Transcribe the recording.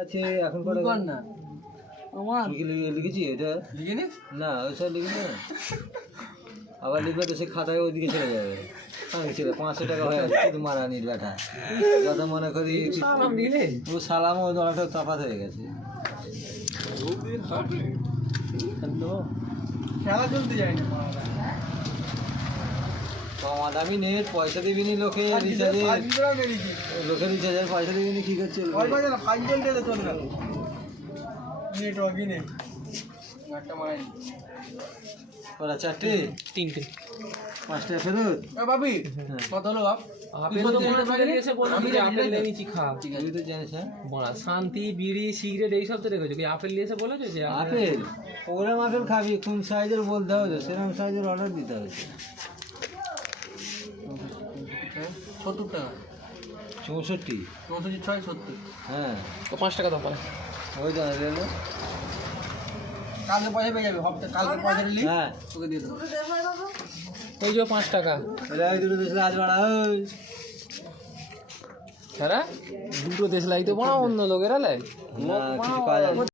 আছে এখন করে না আমার লিখেছি এটা লিখিনি না ওই সব লিখি না আবার লিখবে তো সে খাতায় ওইদিকে চলে যাবে ছিল 500 টাকা হয়ে যাচ্ছে কিন্তু মারা নির ব্যাটা যত মনে করি ও সালাম ওই দলাটা তফাৎ হয়ে গেছে খেলা চলতে যায় না কমা দামি নেট পয়সা দিবিনি লোকে রিচার্জে লোকে রিচার্জের পয়সা দিবিনি কি করছে নেটওয়ার্কই নেই একটা মারাই ওরা 4টে 3টে 5টা ফেরত বাবি কত হলো বাপ আপেল তো মনে করে এসে বলছি যে আপেল নিয়েছি খা ঠিক আছে তুই তো জানিস হ্যাঁ বড়া শান্তি বিড়ি সিগারেট এইসব তো রেখেছো কি আপেল নিয়ে এসে বলেছো যে আপেল প্রোগ্রাম আপেল খাবি কোন সাইজের বলতে হবে সেরকম সাইজের অর্ডার দিতে হবে 70 টাকা 64 64 6 70 হ্যাঁ তো 5 টাকা দাও পরে ওই তো রেলো কালকে পয়সা পেয়ে যাবে হপ্তা কালকে পয়সা দিলি হ্যাঁ তোকে দিয়ে দেবো ওই যে 5 টাকা রাই দুটো দিস আজ বাড়া ওই ছাড়া দুটো দেশ লাই তো বড় অন্য লোকেরা লাই না কিছু কাজ আছে